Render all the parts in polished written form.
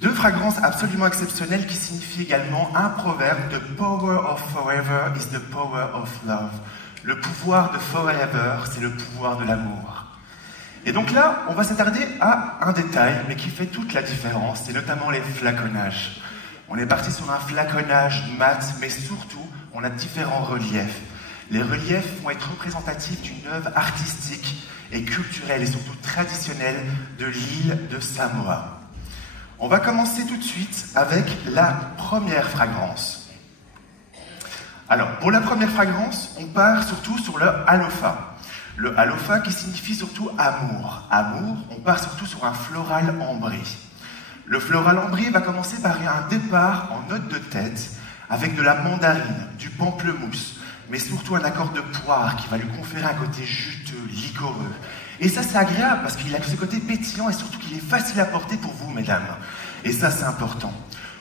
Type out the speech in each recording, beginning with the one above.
Deux fragrances absolument exceptionnelles qui signifient également un proverbe: The power of forever is the power of love. Le pouvoir de forever, c'est le pouvoir de l'amour. Et donc là, on va s'attarder à un détail, mais qui fait toute la différence, c'est notamment les flaconnages. On est parti sur un flaconnage mat, mais surtout, on a différents reliefs. Les reliefs vont être représentatifs d'une œuvre artistique et culturelle, et surtout traditionnelle, de l'île de Samoa. On va commencer tout de suite avec la première fragrance. Alors, pour la première fragrance, on part surtout sur le alofa. Le alofa qui signifie surtout amour. Amour, on part surtout sur un floral ambré. Le floral ambré va commencer par un départ en note de tête avec de la mandarine, du pamplemousse, mais surtout un accord de poire qui va lui conférer un côté juteux, liquoreux. Et ça, c'est agréable parce qu'il a ce côté pétillant et surtout qu'il est facile à porter pour vous, mesdames. Et ça, c'est important.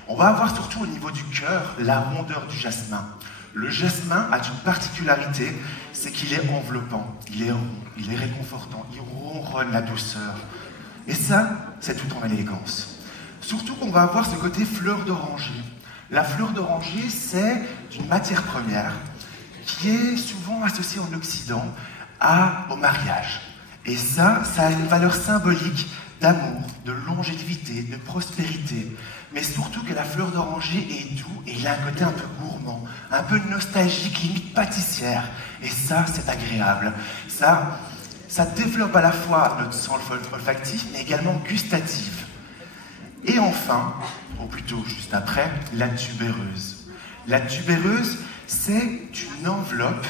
On va avoir surtout au niveau du cœur la rondeur du jasmin. Le jasmin a une particularité, c'est qu'il est enveloppant, il est rond, il est réconfortant, il ronronne la douceur. Et ça, c'est tout en élégance. Surtout qu'on va avoir ce côté fleur d'oranger. La fleur d'oranger, c'est une matière première qui est souvent associée en Occident au mariage. Et ça a une valeur symbolique d'amour, de longévité, de prospérité. Mais surtout que la fleur d'oranger est doux et il a un côté un peu gourmand, un peu nostalgique, limite pâtissière. Et ça, c'est agréable. Ça développe à la fois notre sens olfactif, mais également gustatif. Et enfin, ou plutôt juste après, la tubéreuse. La tubéreuse, c'est une enveloppe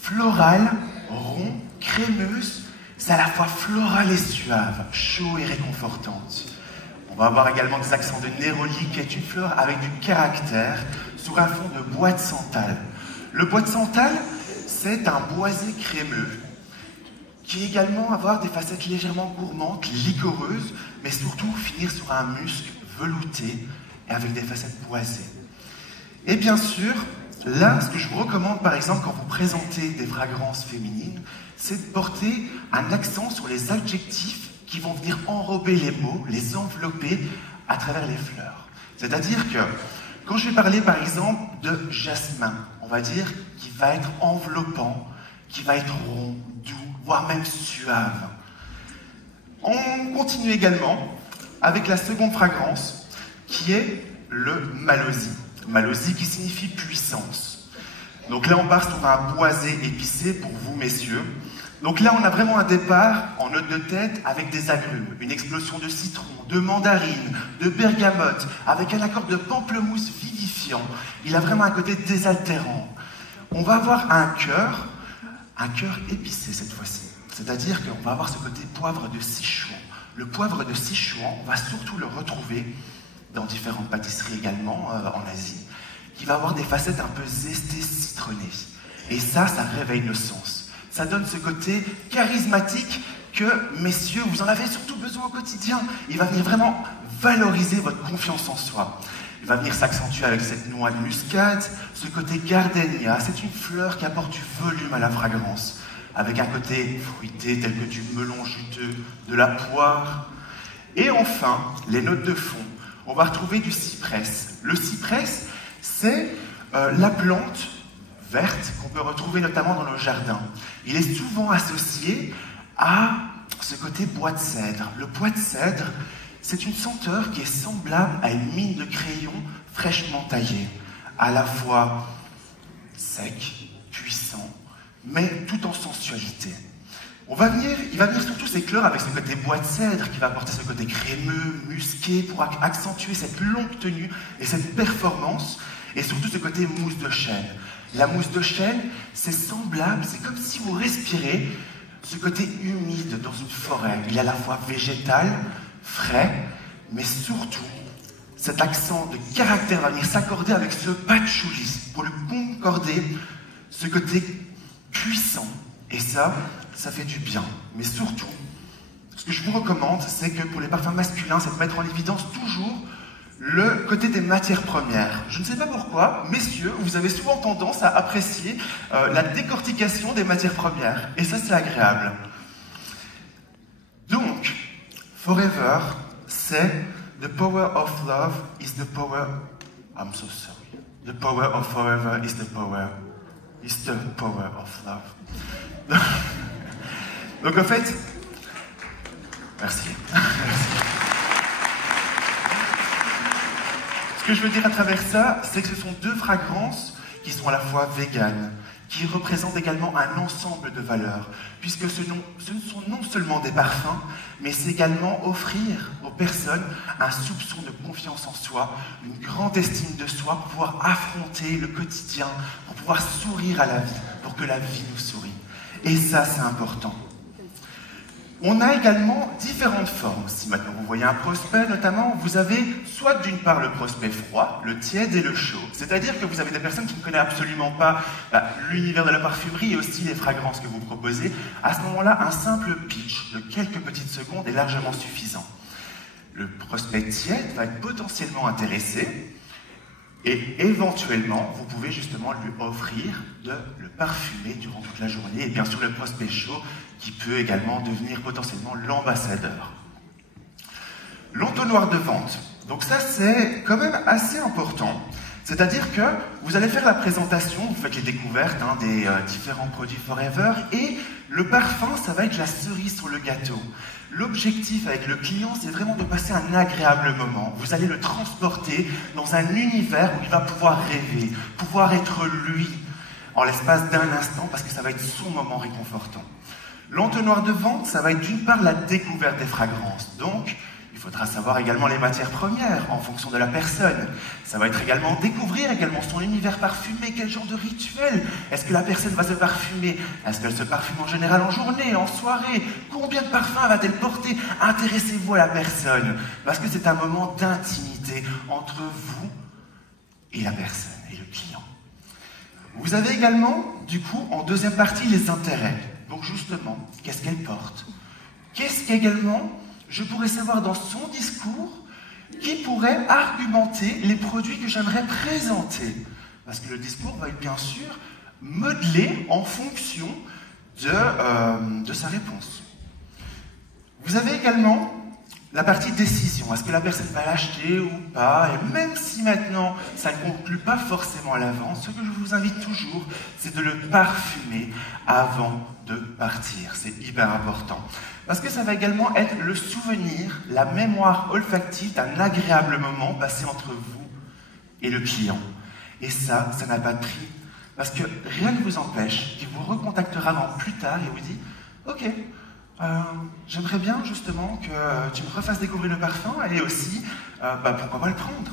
florale, ronde, crémeuse. C'est à la fois florale et suave, chaud et réconfortante. On va avoir également des accents de néroli, qui est une fleur avec du caractère, sur un fond de bois de santal. Le bois de santal, c'est un boisé crémeux, qui également va avoir des facettes légèrement gourmandes, liquoreuses, mais surtout finir sur un musc velouté et avec des facettes boisées. Et bien sûr, là, ce que je vous recommande, par exemple, quand vous présentez des fragrances féminines, c'est de porter un accent sur les adjectifs qui vont venir enrober les mots, les envelopper à travers les fleurs. C'est-à-dire que, quand je vais parler, par exemple, de jasmin, on va dire qu'il va être enveloppant, qu'il va être rond, doux, voire même suave. On continue également avec la seconde fragrance, qui est le malaisie. Malaisie qui signifie puissance. Donc là, on part sur un boisé épicé pour vous, messieurs. Donc là, on a vraiment un départ en note de tête avec des agrumes, une explosion de citron, de mandarine, de bergamote, avec un accord de pamplemousse vivifiant. Il a vraiment un côté désaltérant. On va avoir un cœur épicé cette fois-ci. C'est-à-dire qu'on va avoir ce côté poivre de Sichuan. Le poivre de Sichuan, on va surtout le retrouver dans différentes pâtisseries également en Asie, qui va avoir des facettes un peu zestées, citronnées. Et ça réveille le sens. Ça donne ce côté charismatique que, messieurs, vous en avez surtout besoin au quotidien. Il va venir vraiment valoriser votre confiance en soi. Il va venir s'accentuer avec cette noix de muscade, ce côté gardenia. C'est une fleur qui apporte du volume à la fragrance, avec un côté fruité tel que du melon juteux, de la poire. Et enfin, les notes de fond. On va retrouver du cyprès. Le cyprès, c'est la plante verte qu'on peut retrouver notamment dans nos jardins. Il est souvent associé à ce côté bois de cèdre. Le bois de cèdre, c'est une senteur qui est semblable à une mine de crayon fraîchement taillée, à la fois sec, puissant, mais tout en sensualité. Il va venir surtout s'éclore avec ce côté bois de cèdre qui va apporter ce côté crémeux, musqué pour accentuer cette longue tenue et cette performance, et surtout ce côté mousse de chêne. La mousse de chêne, c'est semblable, c'est comme si vous respirez ce côté humide dans une forêt. Il est à la fois végétal, frais, mais surtout, cet accent de caractère va venir s'accorder avec ce patchouli pour lui concorder ce côté puissant. Et ça fait du bien. Mais surtout, ce que je vous recommande, c'est que pour les parfums masculins, c'est de mettre en évidence toujours le côté des matières premières. Je ne sais pas pourquoi, messieurs, vous avez souvent tendance à apprécier la décortication des matières premières. Et ça, c'est agréable. Donc, Forever, c'est the power of love is the power... I'm so sorry. The power of forever is the power of love. Donc en fait... Merci. Ce que je veux dire à travers ça, c'est que ce sont deux fragrances qui sont à la fois véganes, qui représentent également un ensemble de valeurs, puisque ce ne sont non seulement des parfums, mais c'est également offrir aux personnes un soupçon de confiance en soi, une grande estime de soi pour pouvoir affronter le quotidien, pour pouvoir sourire à la vie, pour que la vie nous sourie. Et ça, c'est important. On a également différentes formes. Si maintenant vous voyez un prospect, notamment, vous avez soit d'une part le prospect froid, le tiède et le chaud. C'est-à-dire que vous avez des personnes qui ne connaissent absolument pas l'univers de la parfumerie et aussi les fragrances que vous proposez. À ce moment-là, un simple pitch de quelques petites secondes est largement suffisant. Le prospect tiède va être potentiellement intéressé et éventuellement, vous pouvez justement lui offrir de le parfumer durant toute la journée. Et bien sûr, le prospect chaud qui peut également devenir potentiellement l'ambassadeur. L'entonnoir de vente. Donc ça, c'est quand même assez important. C'est-à-dire que vous allez faire la présentation, vous faites les découvertes des différents produits Forever, et le parfum, ça va être la cerise sur le gâteau. L'objectif avec le client, c'est vraiment de passer un agréable moment. Vous allez le transporter dans un univers où il va pouvoir rêver, pouvoir être lui, en l'espace d'un instant, parce que ça va être son moment réconfortant. L'entonnoir de vente, ça va être d'une part la découverte des fragrances. Donc, il faudra savoir également les matières premières en fonction de la personne. Ça va être également découvrir également son univers parfumé, quel genre de rituel. Est-ce que la personne va se parfumer? Est-ce qu'elle se parfume en général en journée, en soirée? Combien de parfums va-t-elle porter? Intéressez-vous à la personne, parce que c'est un moment d'intimité entre vous et la personne, et le client. Vous avez également, du coup, en deuxième partie, les intérêts. Donc justement, qu'est-ce qu'elle porte? Qu'est-ce qu'également je pourrais savoir dans son discours qui pourrait argumenter les produits que j'aimerais présenter? Parce que le discours va être bien sûr modelé en fonction de sa réponse. Vous avez également la partie décision. Est-ce que la personne va l'acheter ou pas? Et même si maintenant ça ne conclut pas forcément à l'avance, ce que je vous invite toujours, c'est de le parfumer avant de partir. C'est hyper important. Parce que ça va également être le souvenir, la mémoire olfactive d'un agréable moment passé entre vous et le client. Et ça n'a pas de prix. Parce que rien ne vous empêche qu'il vous recontactera plus tard et vous dit « Ok, j'aimerais bien justement que tu me refasses découvrir le parfum et aussi, pourquoi pas le prendre ?»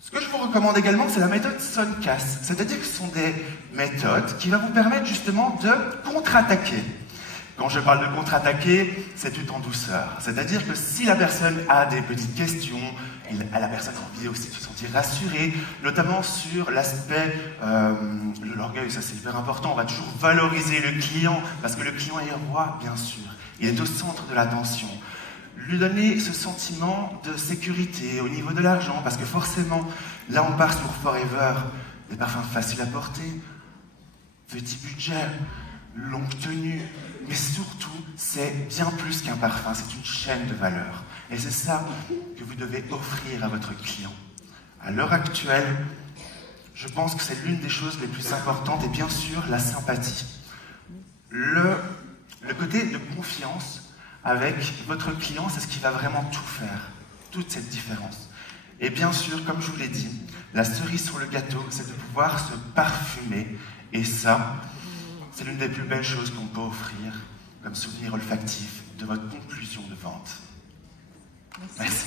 Ce que je vous recommande également, c'est la méthode Soncas. C'est-à-dire que ce sont des méthodes qui vont vous permettre justement de contre-attaquer. Quand je parle de contre-attaquer, c'est tout en douceur. C'est-à-dire que si la personne a des petites questions, la personne a envie aussi de se sentir rassurée, notamment sur l'aspect de l'orgueil, ça c'est hyper important. On va toujours valoriser le client, parce que le client est roi, bien sûr. Il est au centre de l'attention. Lui donner ce sentiment de sécurité au niveau de l'argent, parce que forcément, là on part sur Forever, des parfums faciles à porter, petit budget, longue tenue, mais surtout, c'est bien plus qu'un parfum, c'est une chaîne de valeur. Et c'est ça que vous devez offrir à votre client. À l'heure actuelle, je pense que c'est l'une des choses les plus importantes, et bien sûr, la sympathie. Le côté de confiance avec votre client, c'est ce qui va vraiment tout faire, toute cette différence. Et bien sûr, comme je vous l'ai dit, la cerise sur le gâteau, c'est de pouvoir se parfumer, et ça, c'est l'une des plus belles choses qu'on peut offrir comme souvenir olfactif de votre conclusion de vente. Merci.